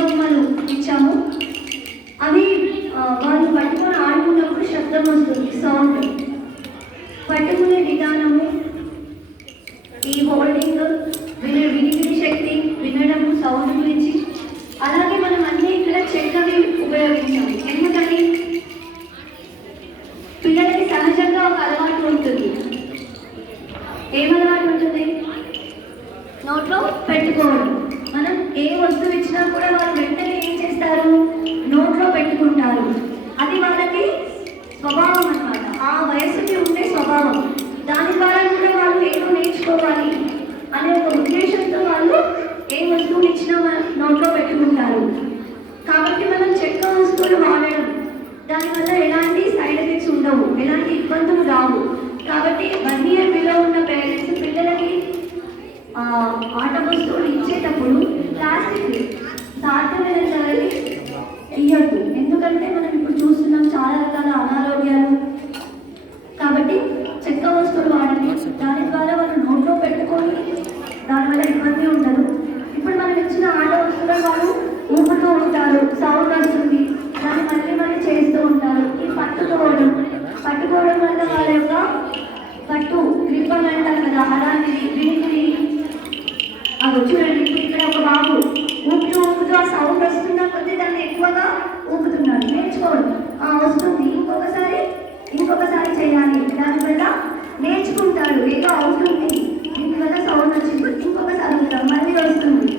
బొమ్మలు ఇచ్చాము. అవి వాళ్ళు పట్టుకొని ఆడుకున్నప్పుడు శబ్దం వస్తుంది, సౌండ్. పట్టుకునే విధానము, ఈ హోల్డింగ్, వినికిడి శక్తి, వినడము, సౌండ్ గురించి. అలాగే మనం అన్ని ఇక్కడ చెక్కవి ఉపయోగించాలి. ఎందుకని పిల్లలకి సహజంగా ఒక అలవాటు ఉంటుంది. ఏమలవాటు ఉంటుంది? నోట్లో పెట్టుకోవడం. మనం ఏ వస్తువు ఇచ్చినా కూడా వాళ్ళు వెంటనే ఏం చేస్తారు? నోట్లో పెట్టుకుంటారు. అది వాళ్ళకి స్వభావం అన్నమాట. ఆ వయసుకి ఉండే స్వభావం. దాని ద్వారా కూడా వాళ్ళు ఏదో నేర్చుకోవాలి అనే ఒక ఉద్దేశంతో వాళ్ళు ఏ వస్తువుని ఇచ్చినా నోట్లో పెట్టుకుంటారు. కాబట్టి మనం చెక్క వస్తువులు వాడడం, దానివల్ల ఎలాంటి సైడ్ ఎఫెక్ట్స్ ఉండవు, ఎలాంటి ఇబ్బందులు రావు. కాబట్టి 1 year బిలో ఉన్న పేరెంట్స్ పిల్లలకి ఆట వస్తువులు ఇచ్చేటప్పుడు ప్లాస్టిక్ సాధ్యమైనంతవరకు ఇవ్వద్దు. ఎందుకంటే మనం ఇప్పుడు చూస్తున్నాం చాలా రకాల అనారోగ్యాలు. కాబట్టి చెక్క వస్తువులు వాడండి. దాని ద్వారా వాళ్ళు నోట్లో పెట్టుకొని దానివల్ల ఇబ్బంది ఉండదు. ఇప్పుడు మనం ఇచ్చిన ఆట వస్తువులు వాళ్ళు ఊపుతూ ఉంటారు, సౌండ్ వస్తుంది, దాన్ని మళ్ళీ మళ్ళీ చేస్తూ ఉంటారు. ఈ పట్టుకోవడం వల్ల వాళ్ళ యొక్క పట్టు గ్రిప్పర్ అంటారు కదా, అలాంటిది వినికిడి. అది చూడండి, ఇక్కడ ఒక బాబు ఊపుతూ ఆ సౌండ్ వస్తున్న కొద్దీ దాన్ని ఎక్కువగా ఊపుతున్నాడు. నేర్చుకోవడం వస్తుంది, ఇంకొకసారి చేయాలి. దానివల్ల నేర్చుకుంటాడు. ఏదో అవుతుంది, దీనివల్ల సౌండ్ వచ్చింది, ఇంకొకసారి ఉంటాం, మళ్ళీ వస్తుంది.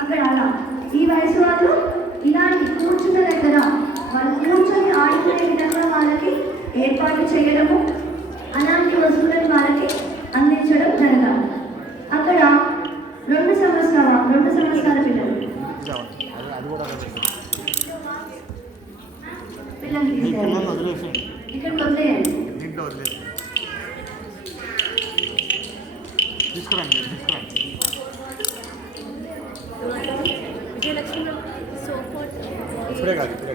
అక్కడ అలా ఈ వయసు వాళ్ళు ఇలాంటి కూర్చున్న దగ్గర వాళ్ళు కూర్చొని ఆడుకునే విధంగా వాళ్ళకి ఏర్పాటు చేయడము, అలాంటి వస్తువులను వాళ్ళకి అందించడం జరగాలి. అక్కడ 2 సంవత్సరాల పిల్లలు ఇక్కడ వదిలేయండి. ఇప్పుడే కాదు, ఇప్పుడు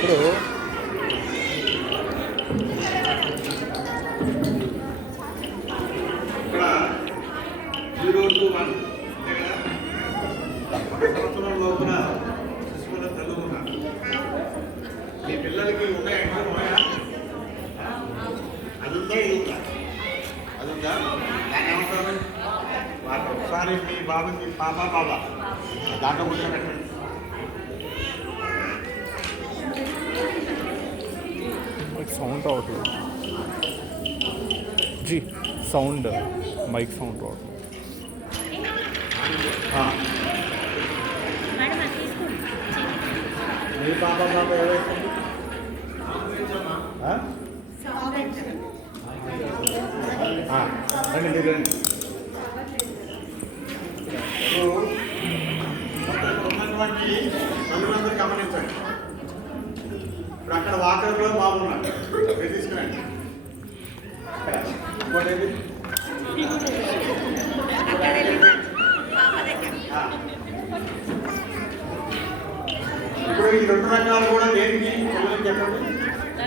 ఇక్కడ 0 to 1 సంవత్సరం లోపల శిశువుల చదువుకున్నా మీ పిల్లలకి ఉన్న ఎగ్జామ్ అది ఉందా, ఇది ఉందా? అది ఉందా? దాన్ని ఏమంటారు? వాళ్ళు ఒకసారి మీ బాబుకి బాబా దాంట్లో కూర్చోబెట్టండి. साउंड आउट जी, साउंड माइक साउंड आउट. మీ పాప ఏవైతుంది? రండి మీరు రండి. ఉన్నటువంటి నలుగురందరూ గమనించండి. ఇప్పుడు అక్కడ వాకర్లో బాగున్నాడు, మీరు తీసుకురండి. ఇంకోటి ఏది? ఇప్పుడు ఈ 2 రకాలు కూడా దేనికి పిల్లలకి చెప్పండి.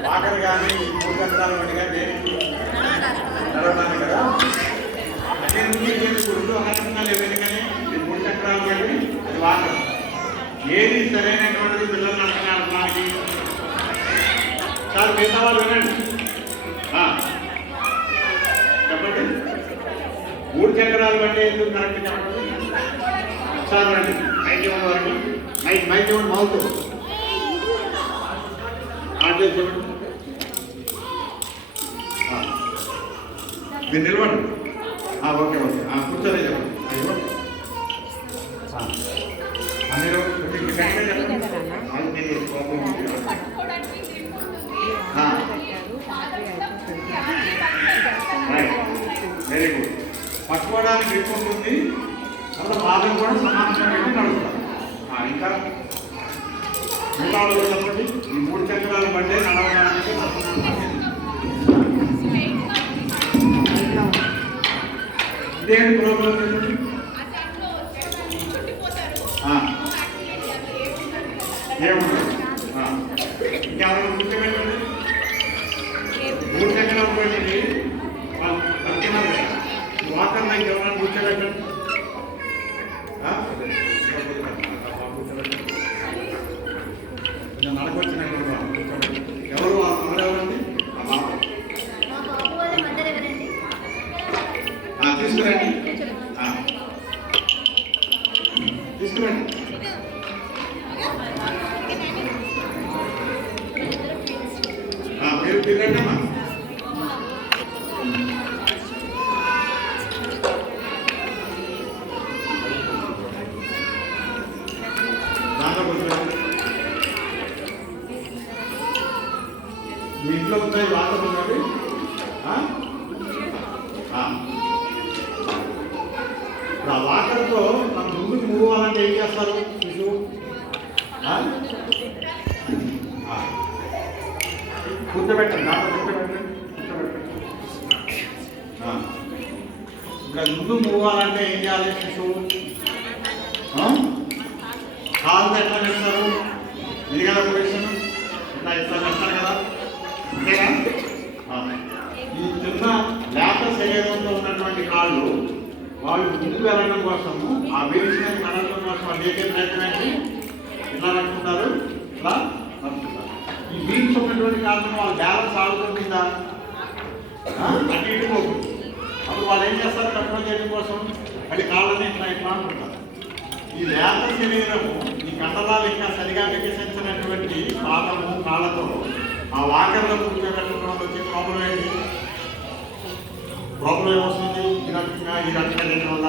వాకర్ కానీ 3 చక్రాలు కానీ దేనికి నడవడానికి కదా. అదే ముందు 2 ఆకర్షణలు ఏమైనా కానీ 3 చక్రాలు కానీ అది వాకర్. ఏది సరైనటువంటిది పిల్లలు నడపడానికి? సార్ మిగతా వాళ్ళు వినండి, చెప్పండి. 3 చక్రాలు బట్టి ఎందుకు కరెక్ట్ చెప్పండి. సార్ రండి, మైక్ ఇవ్వండి వరకు. మైక్ ఇవ్వండి, మౌత్ చెప్పండి. మీరు నిలవండి. ఓకే కూర్చోలే చెప్పండి. నడవడానికి ఎక్కువ ఉంటుంది, అలా పాదం కూడా సమానంగా పెట్టి నడుస్తారు. ఇంకా మూలాలు చెప్పండి, ఈ 3 చక్రాలు బట్టే నడవడానికి ఇదేంటి ప్రోగ్రామ్ ఏంటండి? ఏముండదు. ఇంకెవరైనా గుర్తుపెట్టండి, 3 చక్రాలు పెట్టండి పడుతున్నారు కదా, వాకర్లో ఇంకెవరైనా కూర్చోబెట్టండి. కొంచెం నడకొచ్చినట్టు ఎవరు ఎవరండి? తీసుకురండి, తీసుకురండి. మీరు తిరండమ్మా. మీ ఇంట్లో ఉన్నాయి వాటర్ ఉన్నది. ఆ వాటర్తో మనం ముందుకు మూవ్ అవ్వాలంటే ఏం చేస్తారు? శిశువు కూర్చోబెట్టండి, దాంట్లో కూర్చోబెట్టండి. ఇంకా ముందు మూవ్ అవ్వాలంటే ఏం చేయాలి? శిశువు కాళ్ళు ఎట్లా పెడతారు? ఇది కదా పొజిషన్, ఇట్లా ఇట్లా పెడతారు కదా, అంతేగా? ఈ చిన్న లేత శరీరంలో ఉన్నటువంటి కాళ్ళు వాళ్ళు ముందుకు వెళ్ళడం కోసము, ఆ వేసిన కడగడం కోసం వాళ్ళు ఏ ప్రయత్నం ఇలా నడుపుకుంటారు, ఇలా నడుపుకుంటారు. ఈ బీచ్ ఉన్నటువంటి కారణం వాళ్ళు బ్యాలెన్స్ ఆడుతుందా, అటు ఇటు పోతుంది. అప్పుడు వాళ్ళు ఏం చేస్తారు? కంట్రోల్ చేయడం కోసం అది కాళ్ళని ఇట్లా ఇట్లా అనుకుంటారు. ఈ లేత శరీరము, ఈ కండరాలు ఇంకా సరిగా వికసించినటువంటి పాదము కాళ్ళతో ఆ వాకర్లో కూర్చోబెట్టడం వచ్చే ప్రాబ్లం ఏంటి? ప్రాబ్లం ఏమొస్తుంది? ఈ రకంగా చేయడం వల్ల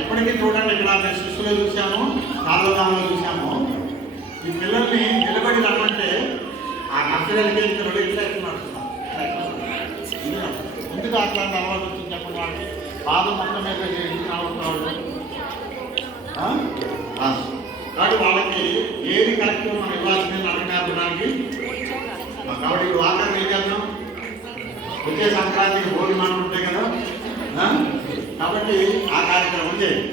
ఇప్పటికీ చూడండి, ఇక్కడ మేము శిశువులో చూసాము, కాళ్ళదానంలో చూసాము. ఈ పిల్లల్ని నిలబడి రమ్మంటే ఆ కట్టెలకి ఇక్కడ ఇట్లా ఎందుకు అట్లాంటి అలవాటు వచ్చింది చెప్పండి వాళ్ళకి? పాదం మొత్తం మీద ఎందుకు రావట్లేదు? కాబట్టి వాళ్ళకి ఏది కరెక్ట్ మనం ఇవ్వాల్సింది నడకడానికి. కాబట్టి వాకర్ ఏం చేద్దాం? వచ్చే సంక్రాంతికి భోగి మనం ఉంటాయి కదా, కాబట్టి ఆ కార్యక్రమం చేయండి.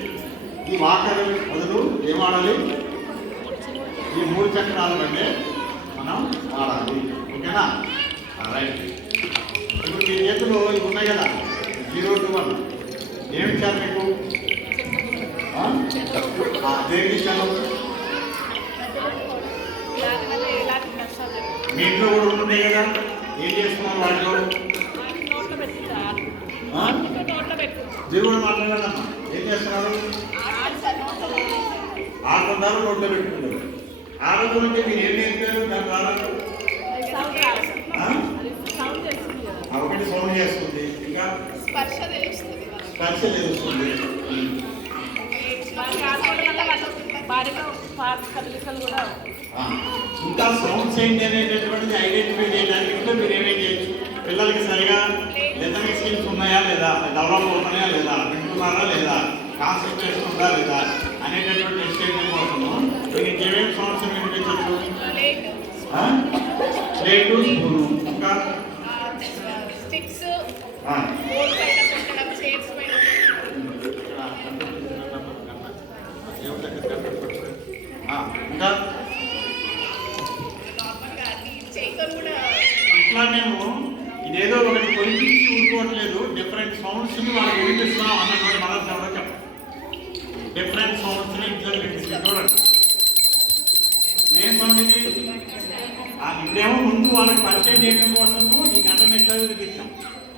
ఈ వాకర్ బదులు ఏం వాడాలి? ఈ 3 చక్రాల కంటే మనం వాడాలి. ఓకేనా? రైట్. ఇప్పుడు మీ చేతులు ఇవి ఉన్నాయి కదా, 0 to 1 ఏమి ఇచ్చారు మీకు? దేనికి ఇచ్చాను? మీ ఇంట్లో కూడా ఉంటున్నాయి కదా, ఏం చేస్తున్నాం వాటిలో? దేవుడు మాట్లాడాలమ్మా, ఏం చేస్తున్నారు? ఆడుతున్నారు, నోట్లో పెట్టుకుంటారు. ఆరోగ్యం అంటే మీరు ఏం నేర్పారు? దాని ద్వారా ఒకటి సౌండ్ చేస్తుంది, ఇంకా స్పర్శ తెలుస్తుంది. ఇంకా సౌండ్స్ ఏంటి అనేటటువంటిది ఐడెంటిఫై చేయడానికి కూడా మీరు ఏమేం చేయొచ్చు? పిల్లలకి సరిగా లిజనింగ్ స్కిల్స్ ఉన్నాయా లేదా, డెవలప్ అవుతున్నాయా లేదా, వింటున్నారా లేదా, కాన్సన్ట్రేషన్ ఉందా లేదా అనేటటువంటి ఎక్స్టెన్షన్ కోసము మీరు ఇంకేమేమి సౌండ్స్ వినిపించచ్చు? ప్లేటు, స్పూను, ఇంకా ఇంకా ఇట్లా మేము ఇదేదో ఒకటి కొలిపించి ఊరుకోవట్లేదు, డిఫరెంట్ సౌండ్స్ని వాళ్ళకి వినిపిస్తున్నాం అన్నటువంటి మనసు ఎవరో చెప్పండి. డిఫరెంట్ సౌండ్స్ని ఇంట్లో వినిపిస్తాం. చూడండి ఏం సౌండ్ ఇది? ఇప్పుడేమో ముందు వాళ్ళకి పరిచయం చేయడం కోసము ఈ గంటను ఎట్లా వినిపిస్తాం.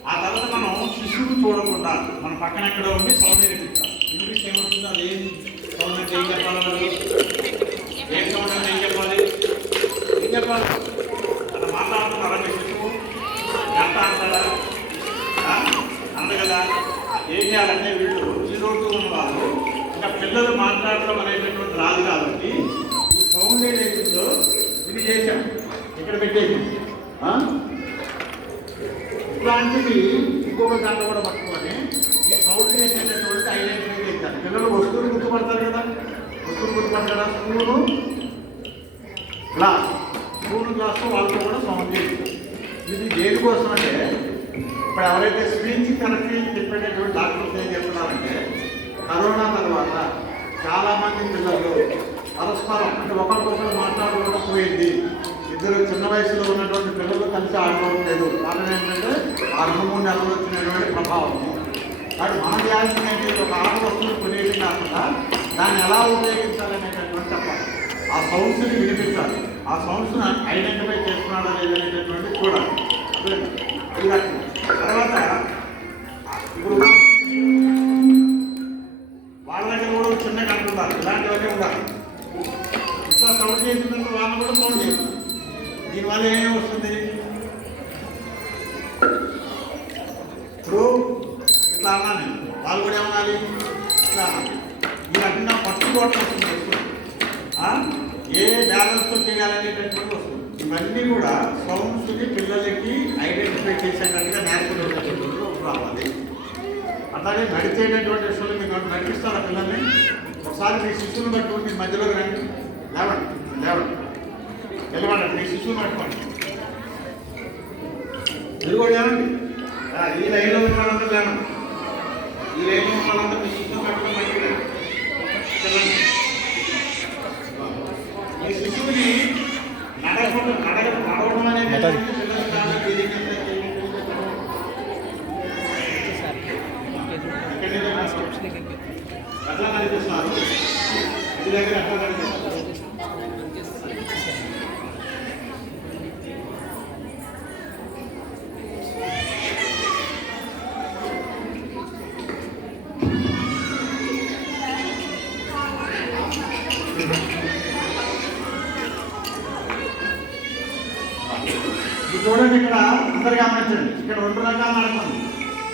ఆ తర్వాత మనం శిశువుకు చూడకుండా మన పక్కన ఎక్కడ ఉండి సౌండ్ వినిపిస్తాం. వినిపిస్తే ఏమవుతుందో అది ఏం సౌండ్ అంటే ఏం చెప్పాలి? వాళ్ళు ఏం సౌండ్ అంటే ఏం చెప్పాలి? ఏం చెప్పాలి? అట్లా మాట్లాడుతున్నారా మీ శిశువు? ఎంత అంటారా? అంత కదా. ఏం చేయాలంటే వీళ్ళు 0 to 1 వాళ్ళు ఇంకా పిల్లలు మాట్లాడటం అనేటటువంటి రాదు కాబట్టి ఈ సౌండ్ ఏదైతుందో ఇది చేశాం, ఇక్కడ పెట్టేసాం. ఇట్లాంటివి ఇంకొక దాంట్లో కూడా పట్టుకొని ఈ సౌండ్ చేసేటటువంటి ఐడెంటిఫై చేశారు. పిల్లలు వస్తువులు గుర్తుపడతారు కదా, వస్తువులు గుర్తుపడతారా? స్పూన్ గ్లాస్ వాళ్ళతో కూడా సౌండ్ చేస్తారు. ఇది దేనికోసం అంటే ఇప్పుడు ఎవరైతే స్పీచ్ థెరపీ చెప్పేటటువంటి డాక్టర్స్ ఏం చెప్తున్నారంటే కరోనా తర్వాత చాలామంది పిల్లలు పరస్పరం అంటే ఒకరికొకరు మాట్లాడుకోవడం పోయింది. ఇద్దరు చిన్న వయసులో ఉన్నటువంటి పిల్లలు కలిసి ఆడుకోవడం లేదు. కారణం ఏంటంటే ఆ 2-3 నెలలు వచ్చినటువంటి ప్రభావం. కాబట్టి మనం చేయాల్సింది ఏంటి, ఒక ఆట వస్తువులు కొనేది కాకుండా దాన్ని ఎలా ఉపయోగించాలనేటటువంటి చెప్పాలి. ఆ సౌండ్స్ని వినిపించాలి, ఆ సౌండ్స్ని ఐడెంటిఫై చేస్తున్నాడా లేదనేటటువంటి చూడాలి. తర్వాత ఇప్పుడు వాళ్ళ దగ్గర కూడా చిన్నగా అంటున్నారు, ఇలాంటివన్నీ ఉండాలి. ఇట్లా సౌండ్ చేసినందుకు వాళ్ళు కూడా సౌండ్ చేస్తారు. దీనివల్ల ఏమేమి వస్తుంది, ఇప్పుడు ఇట్లా అన్నాను, వాళ్ళు కూడా ఏమనాలి, ఇట్లా అనాలి. ఈ రకంగా పట్టుకోవటం వస్తుంది. ఏ బ్యాలెన్స్తో చేయాలనేటటువంటి వస్తుంది. ఇవన్నీ కూడా సౌండ్స్ని పిల్లలకి ఐడెంటిఫై చేసేటట్టుగా నేర్చుకునేటటువంటి రావాలి. అట్లాగే నడిచేటటువంటి విషయంలో మీరు నడిపిస్తారా పిల్లల్ని? ఒకసారి మీ శిశువుని పట్టుకోండి, మీ మధ్యలోకి రండి, లేవండి నిలబడండి, మీ శిశువుని పట్టుకోండి, మీరు కూడా లేవండి. ఈ లైన్లో ఉన్న వాళ్ళందరూ లేవండి, ఈ లైన్లో ఉన్న వాళ్ళందరూ మీ శిశువుని పట్టుకొని బయటికి రండి. ఈ శిశువుని నడవడం అనేది అట్లా నడిపిస్తున్నారు. ఇంటి దగ్గర అట్లా నడిపిస్తారు. చూడండి, ఇక్కడ అందరు గమనించండి, ఇక్కడ 2 రకాలు నడపండి.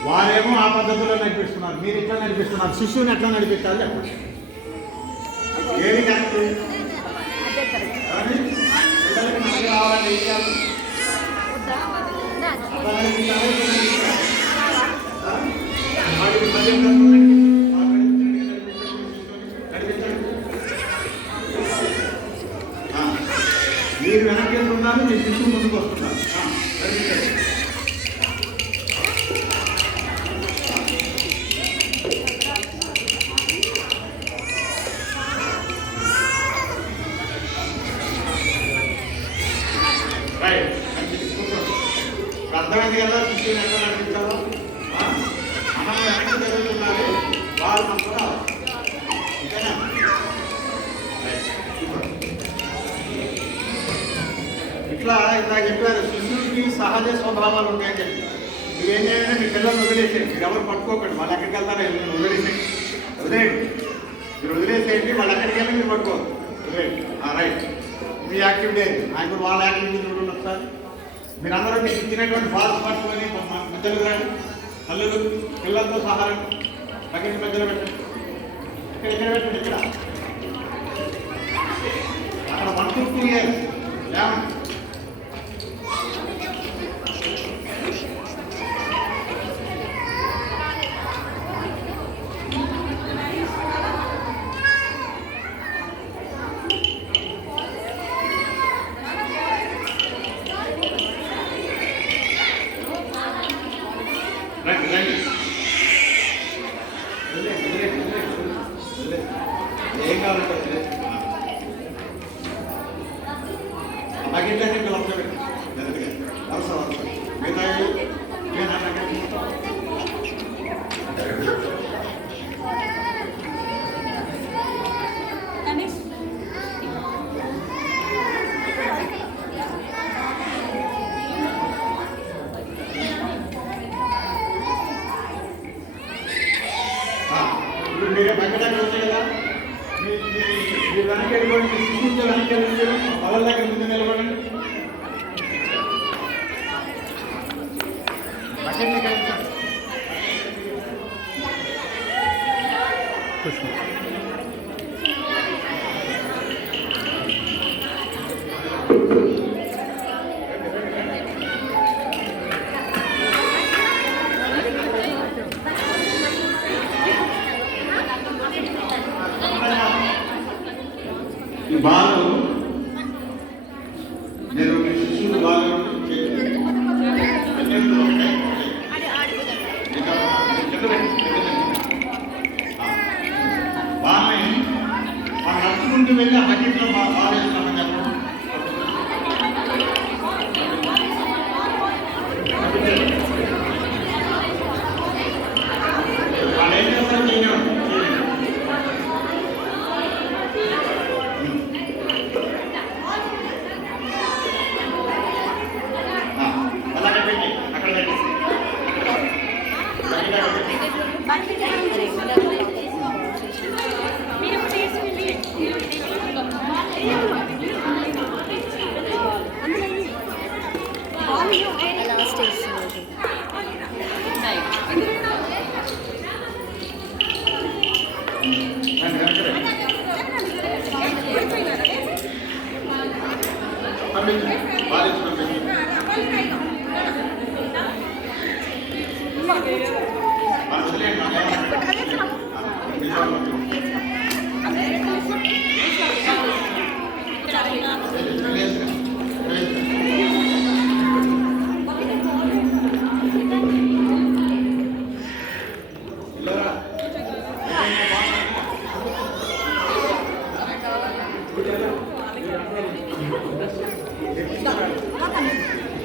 వారేమో ఆ పద్ధతిలో నడిపిస్తున్నారు, మీరు ఎట్లా నడిపిస్తున్నారు, శిశువుని ఎట్లా నడిపించాలి చెప్పండి. ఏది కరెక్ట్? పిల్లలకి మనకి రావాలని ఏం చేయాలి? అట్లా నడిపించాలి. మీరు వెనక్కి వెళ్తున్నారు, మీ శిశువు ముందుకు వస్తున్నారు. అర్థమైంది కదా, శిశువుని ఎట్లా నడిపించాలో. మనం వెనక్కి జరుగుతున్నారు, వాళ్ళు మనకు రావాలి. ఓకేనా? ఇట్లా చెప్పారు, శిశువుకి సహజ స్వభావాలు ఉంటాయని చెప్పి మీరేం చేయాలంటే మీ పిల్లలు వదిలేసేయండి. మీరు ఎవరు పట్టుకోకండి, వాళ్ళు ఎక్కడికి వెళ్తారో వదిలేసేయండి. మీరు వదిలేసేయండి, వాళ్ళు ఎక్కడికి వెళ్ళి మీరు పట్టుకోరు. వదిలేయండి. రైట్, మీ యాక్టివిటీ అయింది. ఆయన వాళ్ళ యాక్టివిటీ చూడండి ఒకసారి. మీరందరూ మీకు ఇచ్చినటువంటి బాల్స్ పట్టుకొని మధ్యలో రండి. తల్లులు పిల్లలతో సహారం బకెట్ మధ్యలో పెట్టండి. ఇక్కడ పెట్టండి, ఇక్కడ అక్కడ 150 years లేవండి. ఏం కావాలంటే బకెట్ అంటే లోపల పెట్టి అవసరం మిగతా మీరే బకెట్ అక్కడ ఉంది కదా, మీరు వెనక్కి వెళ్ళిపోండి, మీ శిశువుతో వెనక్కి వెళ్ళండి, మొదల దగ్గర ముందు నిలబడండి. బకెట్ని కలిపండి. బాగానే మనం నడుచుకుంటూ వెళ్ళి ఆ బకెట్లో బాగా వేస్తున్నాం కదా. వాళ్ళు ఏం చేస్తారు చేయడం అలాగే పెట్టి అక్కడ పెట్టి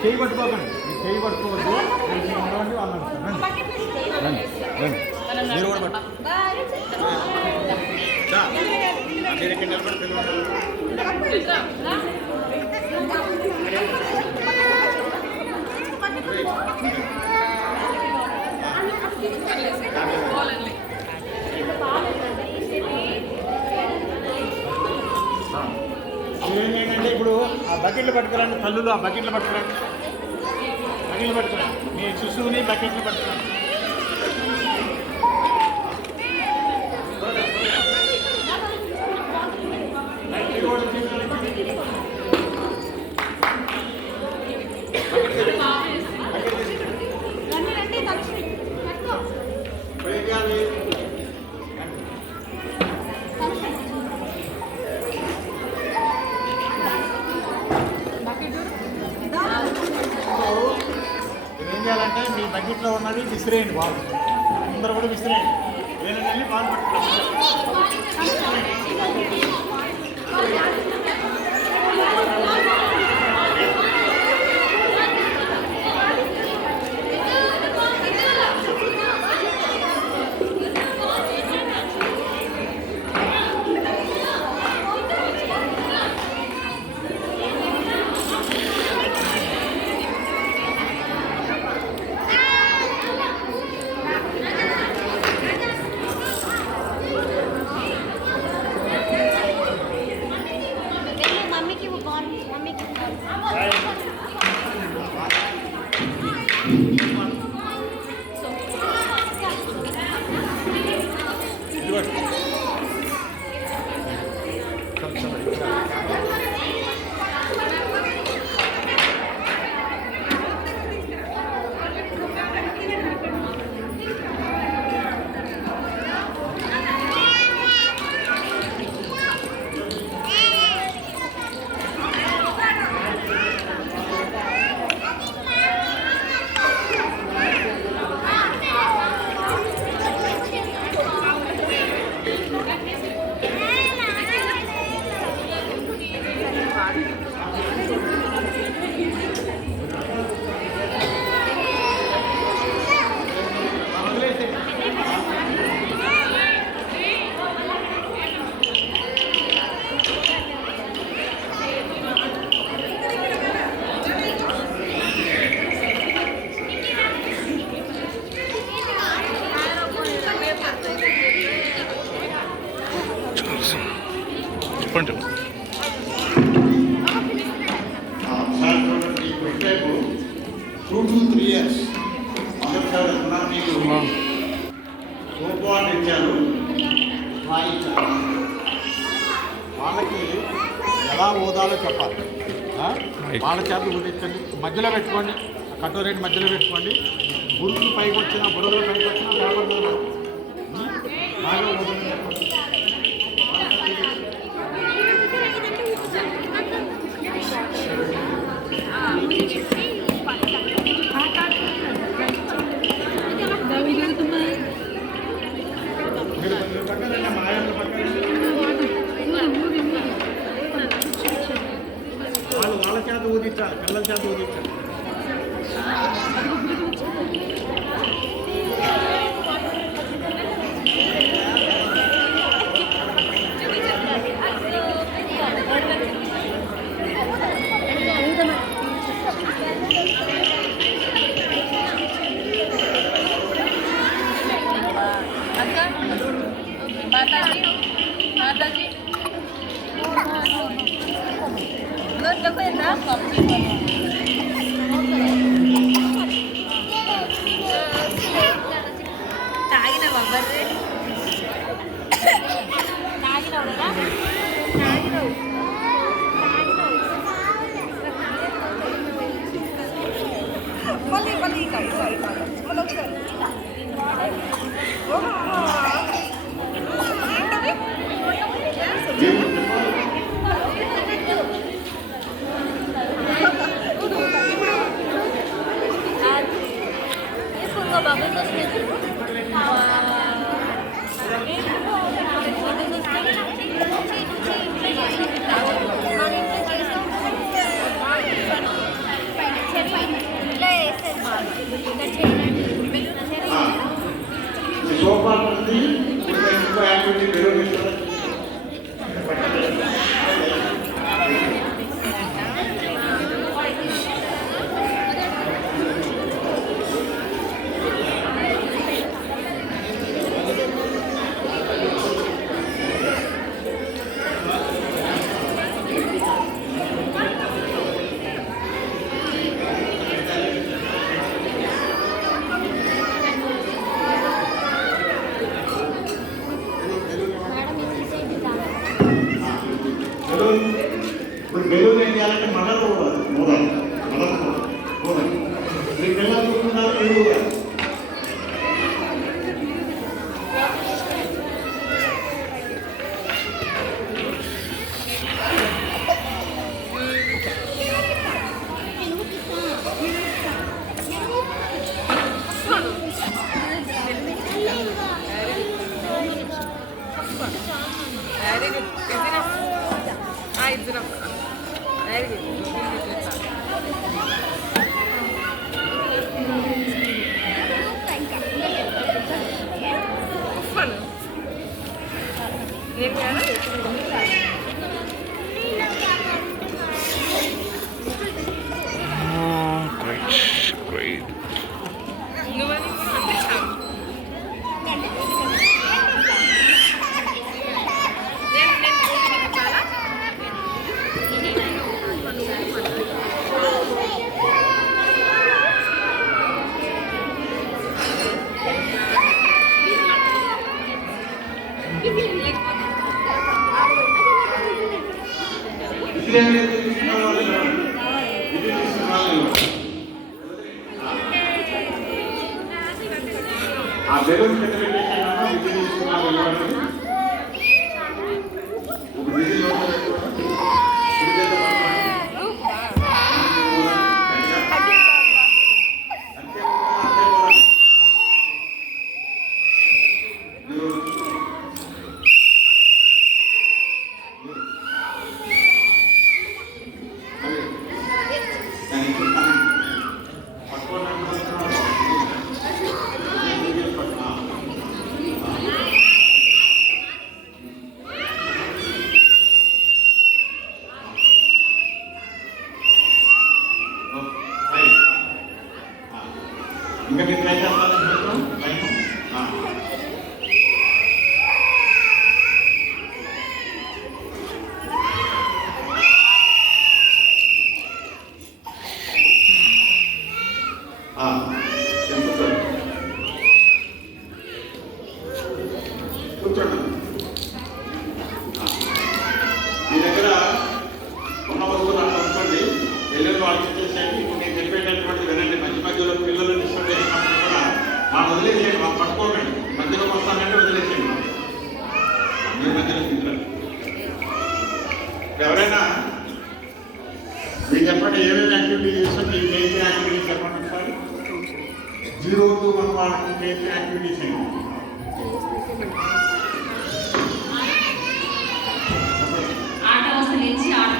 చేయి పట్టుకోకండి, చేయి పట్టుకోవద్దు. వాళ్ళు నడుస్తారు. రండి రండి, మీరు కూడా పట్టు. మీరు ఇక్కడ నిలబడి పిలవండి. ఏంటంటే ఇప్పుడు ఆ బకెట్లు పట్టుకురండి, తల్లులు ఆ బకెట్లు పట్టుకురండి, బకెట్లు పట్టుకురండి, మీ శిశువుని బకెట్లు పట్టుకురండి. ఏం చేయాలంటే మీ బకెట్లో ఉన్నది విసిరేయండి, బాబు అందరూ కూడా విసిరేయండి. నేను వెళ్ళి బాగా పట్టుకుంటాను. చెప్పండి. సార్ చూడండి, ఈ పెట్టేపు 2 to 3 years మొదటిసారి మీకు సోపాలు ఇచ్చారు, రాయించారు. వాళ్ళకి ఎలా ఓదాలో చెప్పాలి. వాళ్ళ చేతులు గుర్తించండి, మధ్యలో పెట్టుకోండి, కటోరేట్ మధ్యలో పెట్టుకోండి. బురుగు పైకి వచ్చినా, బురుగులు పైకి వచ్చినా పేపర్ మీద బాగా ఓదని చెప్పండి. David, ఊదించాలి, పిల్లల చేత ఊదించాలి. माताजी देखो इतना తాగిన బబ్బర్రే తాగినవు కదా తాగినవు మళ్ళీ సోఫా నుంచి ఇంకో యాక్టివిటీ నిర్వహిస్తారు. ఇప్పుడు బెలూన్ ఏం చేయాలంటే మడలు కూడాలి, మూడాలి, కూడాలి. మీ పిల్లలు చూస్తున్నారు, మీరు కూడా Great. ఆ బెలూన్ ఫెసిలిటేషన్ విధి తీసుకున్నాను. విధిలో ఇంకా మీరు ట్రై చేస్తారని కూర్చోండి. మీ దగ్గర ఉన్న వస్తువులు అట్లా ఉంచండి. పిల్లలు వాళ్ళు చేసేది ఇప్పుడు నేను చెప్పేటటువంటి వినండి. మధ్య మధ్యలో పిల్లలు డిస్టర్బ్ చేసినప్పుడు కూడా వాళ్ళు వదిలేసేయండి, వాళ్ళు పట్టుకోకండి. మధ్యలోకి వస్తానంటే వదిలేసేయండి. మీ మధ్యలో పిల్లలు ఎవరైనా మీరు చెప్పండి, ఏమేమి యాక్టివిటీ చేస్తాం? మీరు చేసిన యాక్టివిటీస్ చెప్పండి ఒకసారి. 0 to 1 వాళ్ళకి చేసిన యాక్టివిటీస్ ఏంటి? ఆట వస్తువు నుంచి ఆట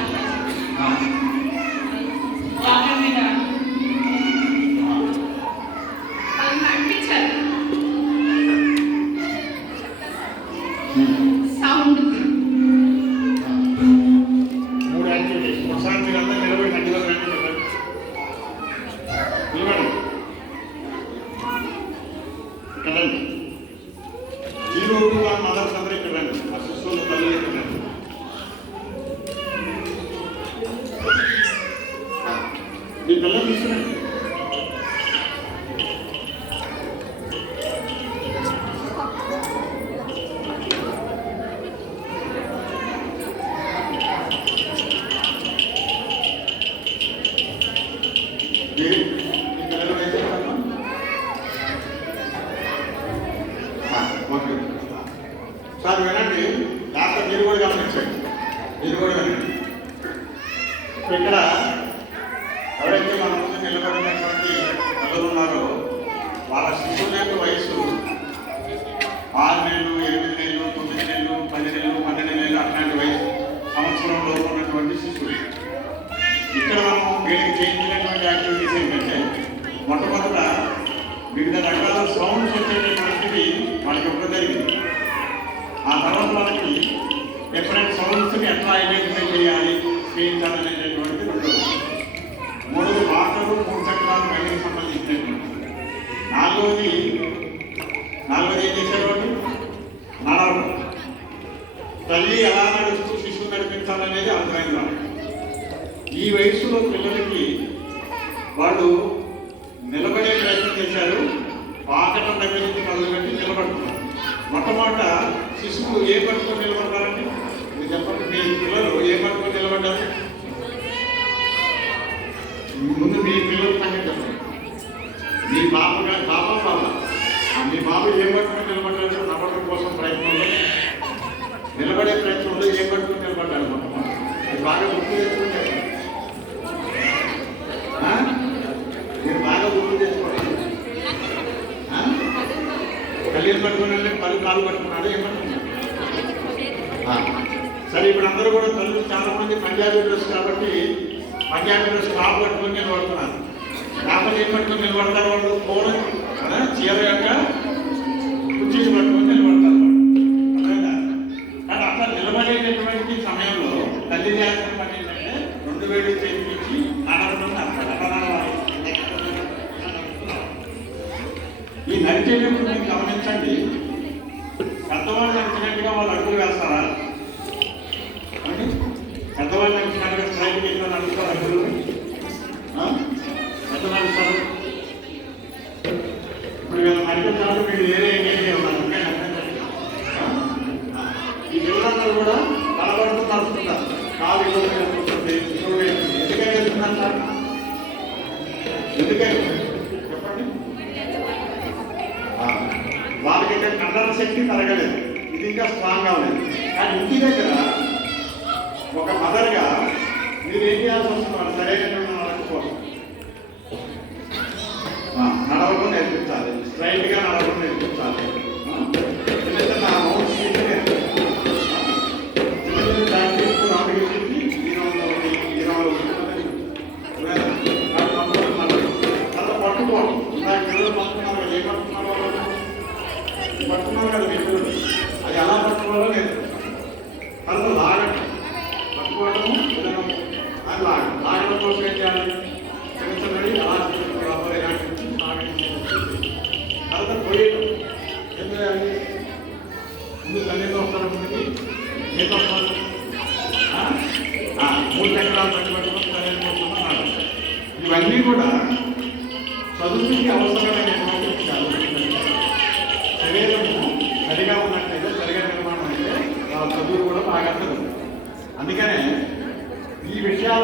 రండి. ఈ రోజు ఆ మదర్స్ అందరూ ఇక్కడ రండి, ఆ శిశువుల తల్లి ఇక్కడ రండి. మీ పిల్లలు తీసుకురండి. సార్ వినండి, డాక్టర్ మీరు కూడా గమనించండి, మీరు కూడా వినండి. ఇక్కడ ఎవరైతే మన ముందు నిలబడినటువంటి పిల్లలు ఉన్నారో వాళ్ళ శిశువుల యొక్క వయసు 6 నెలలు, 8 నెలలు, 9 నెలలు, 10 నెలలు, 12 నెలలు అట్లాంటి వయసు సంవత్సరంలో ఉన్నటువంటి శిశువులు. ఇక్కడ మనం వీళ్ళకి చేయించినటువంటి యాక్టివిటీస్ ఏంటంటే మొట్టమొదట వివిధ రకాల సౌండ్స్ వచ్చేటటువంటివి వాళ్ళకి ఇవ్వడం జరిగింది. ఆ తర్వాత వాళ్ళకి డిఫరెంట్ సౌండ్స్ని ఎట్లా ఐడెంటిఫై చేయాలి, చేయించాలనేటటువంటి రెండోది. మూడోది వాటరు 3 చక్రాల మైండ్కి సంబంధించినటువంటి. నాలుగోది ఏం చేసేవాడు నడవడం. తల్లి ఎలా నడుస్తూ శిశువు నడిపించాలనేది అర్థమైంది. ఈ వయసులో పిల్లలకి వాళ్ళు నిలబడే ప్రయత్నం చేశారు, పాకటం దగ్గర నుంచి మొదలుపెట్టి నిలబడుతున్నారు. మొట్టమొదట శిశువు ఏ పట్టుకొని నిలబడతారండి? మీరు చెప్పండి, మీ పిల్లలు ఏ పట్టుకొని నిలబడ్డారు? ముందు మీ పిల్లలు సంగతి చెప్పండి. మీ బాబు మీ బాబు ఏ పట్టుకొని నిలబడ్డారు? నడవడం కోసం ప్రయత్నంలో, నిలబడే ప్రయత్నంలో ఏ పట్టుకొని నిలబడ్డారు? మొట్టమొదటి బాగా గుర్తు తెచ్చుకుంటే మీరు బాగా గుర్తు తెచ్చుకోండి. కళ్యాణ్ పట్టుకున్నాడు, కాలు పట్టుకున్నాడు, ఏం పట్టుకున్నాడు? సరే, ఇప్పుడు అందరూ కూడా తల్లు చాలా మంది పంజాబీ డ్రెస్ కాబట్టి పంజాబీ డ్రెస్ కాపు పట్టుకుని నిలబడుతున్నారు. కాపలు ఏం పట్టుకుని నిలబడతారు? వాళ్ళు పూల చీర యొక్క కుర్చీలు పట్టుకుని నిలబడతారు. అర్థమైందా? కానీ అట్లా నిలబడేటటువంటి సమయంలో తల్లి చేయాల్సిన పని ఏంటంటే 2 వేలు చేయించి నడవడం. ఈ నడిచేటప్పుడు మీరు గమనించండి, పెద్దవాళ్ళు నడిచినట్టుగా వాళ్ళు అడుగులు వేస్తారా? పెద్దవాళ్ళు నడిచినట్టుగా స్ట్రైట్కి ఎక్కువ నడుస్తారు అడుగులు? ఎంత నడుస్తారు? ఇప్పుడు వీళ్ళు నడిపించాలి, మీరు వేరే ఎంగేజ్ ఉన్నారు. ఈ పిల్లలందరూ కూడా బలపడుతూ నడుస్తుంటారు. కాలు ఇవ్వబడుతుంది, ఎందుకని వెళ్తున్నారు సార్? ఎందుకని చెప్పండి. వాళ్ళకి ఇక్కడ కండల శక్తి పెరగలేదు, ఇది ఇంకా స్ట్రాంగ్ అవ్వలేదు. కానీ ఇంటి దగ్గర ఒక మదర్గా మీరు ఏం చేయాల్సి వస్తుంది? వాళ్ళు సరైనటువంటి నడక కోసం నడవడం నేర్పించాలి, స్ట్రైట్గా నడవడం నేర్పించాలి. చిన్న చిన్న అమౌంట్స్ పట్టుకోవడం. ఇందాక పిల్లలు పట్టుకున్నారు, ఏ పట్టుకున్నారు? పట్టుకున్నారు కదా మీ పిల్లలు, అది ఎలా పట్టుకోవాలో లేదు. తర్వాత లాగడం, పట్టుకోవడము అది లాగడం కోసం ఏం చేయాలి? చిన్న చిన్నది అలా తర్వాత పోయడం. ఏం చేయాలి? ముందు తల్లితో వస్తారు, ముందుకి ఏదో వస్తారు, 3 చక్రాలు పట్టుకోవడం, తల్లి కోసం. ఇవన్నీ కూడా చదువుకి అవసరమైనటువంటి శరీరము సరిగా ఉన్నట్లయితే, సరిగా నిర్మాణం అయితే వాళ్ళ చదువు కూడా బాగా. అందుకనే ఈ విషయాల